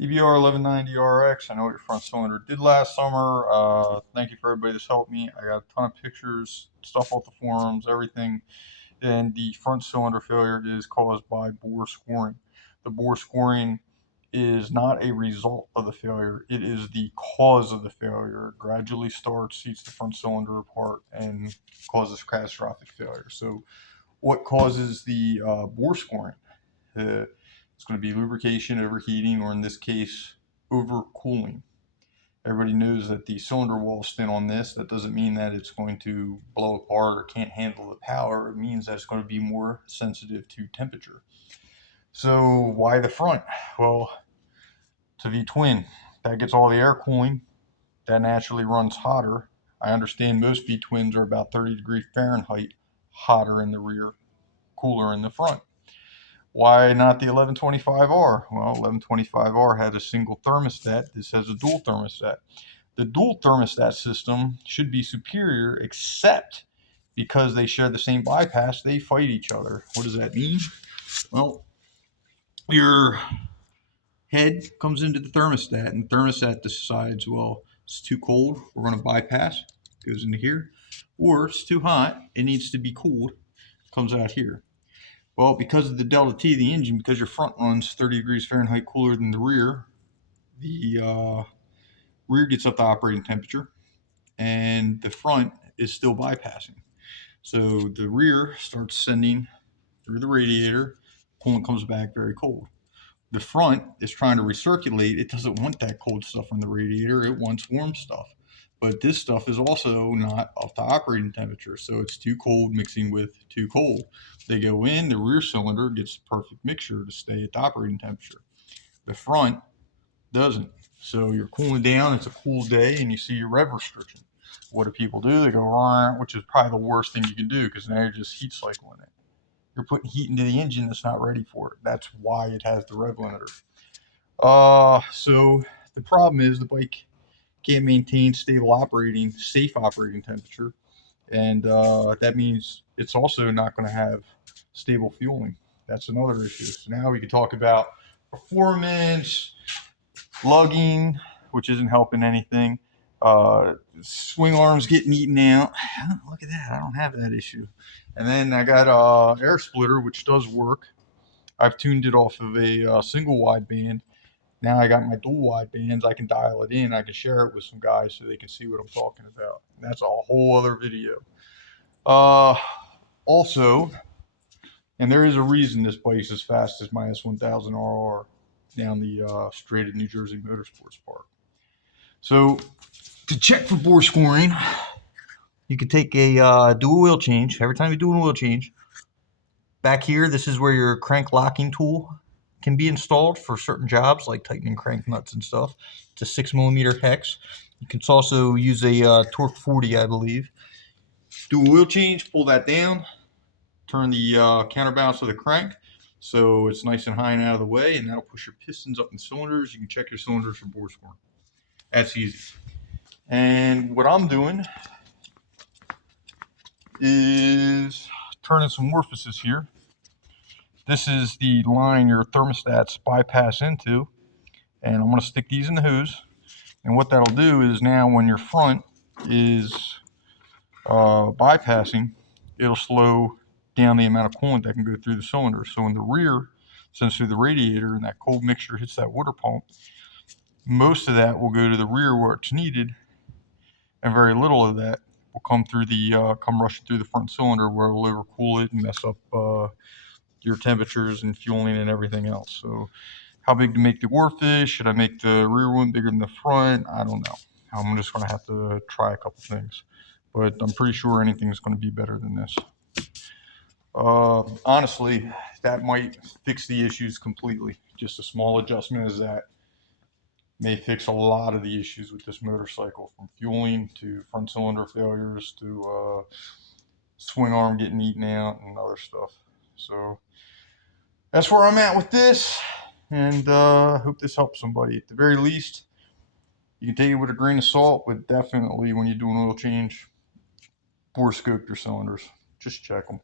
EBR1190 RX. I know what your front cylinder did last summer. Thank you for everybody that's helped me. I got a ton of pictures, stuff off the forums, everything. And the front cylinder failure is caused by bore scoring. The bore scoring is not a result of the failure, it is the cause of the failure. It gradually starts, eats the front cylinder apart, and causes catastrophic failure. So, what causes the bore scoring? It's going to be lubrication, overheating, or in this case, overcooling. Everybody knows that the cylinder wall is thin on this. That doesn't mean that it's going to blow apart or can't handle the power. It means that it's going to be more sensitive to temperature. So why the front? Well, it's a V-twin. That gets all the air cooling. That naturally runs hotter. I understand most V-twins are about 30 degrees Fahrenheit hotter in the rear, cooler in the front. Why not the 1125R? Well, 1125R had a single thermostat. This has a dual thermostat. The dual thermostat system should be superior, except because they share the same bypass, they fight each other. What does that mean? Well, your head comes into the thermostat, and the thermostat decides, well, it's too cold, we're going to bypass, goes into here, or it's too hot, it needs to be cooled, comes out here. Well, because of the delta T of the engine, because your front runs 30 degrees Fahrenheit cooler than the rear gets up to operating temperature, and the front is still bypassing. So the rear starts sending through the radiator, coolant comes back very cold. The front is trying to recirculate. It doesn't want that cold stuff from the radiator. It wants warm stuff. But this stuff is also not up to operating temperature, so it's too cold mixing with too cold. They go in, the rear cylinder gets the perfect mixture to stay at the operating temperature. The front doesn't. So you're cooling down, it's a cool day, and you see your rev restriction. What do people do? They go, which is probably the worst thing you can do, because now you're just heat cycling it. You're putting heat into the engine that's not ready for it. That's why it has the rev limiter. So the problem is the bike can't maintain stable operating, safe operating temperature, and that means it's also not going to have stable fueling. That's another issue. So now we can talk about performance, lugging, which isn't helping anything. Swing arms getting eaten out. Look at that. I don't have that issue. And then I got air splitter, which does work. I've tuned it off of a single wideband. Now I got my dual widebands. I can dial it in. I can share it with some guys so they can see what I'm talking about. And that's a whole other video. Also, and there is a reason this bike's as fast as my S1000RR down the straight at New Jersey Motorsports Park. So to check for bore scoring, you can take a dual wheel change. Every time you do an oil change, back here, this is where your crank locking tool can be installed for certain jobs like tightening crank nuts and stuff. It's a 6mm hex. You can also use a Torque 40, I believe. Do a wheel change, pull that down, turn the counterbalance of the crank so it's nice and high and out of the way, and that'll push your pistons up in cylinders. You can check your cylinders for bore scoring. That's easy. And what I'm doing is turning some orifices here. This is the line your thermostats bypass into, and I'm going to stick these in the hose. And what that'll do is now when your front is bypassing, it'll slow down the amount of coolant that can go through the cylinder. So in the rear, sends through the radiator and that cold mixture hits that water pump, most of that will go to the rear where it's needed, and very little of that will come through come rushing through the front cylinder where it'll overcool it and mess up your temperatures and fueling and everything else. So how big to make the orifice? Should I make the rear one bigger than the front? I don't know. I'm just going to have to try a couple things, but I'm pretty sure anything's going to be better than this. Honestly, that might fix the issues completely. Just a small adjustment as that may fix a lot of the issues with this motorcycle, from fueling to front cylinder failures to swing arm getting eaten out and other stuff. So that's where I'm at with this, and hope this helps somebody. At the very least, you can take it with a grain of salt, but definitely when you do an oil change, bore scope your cylinders. Just check them.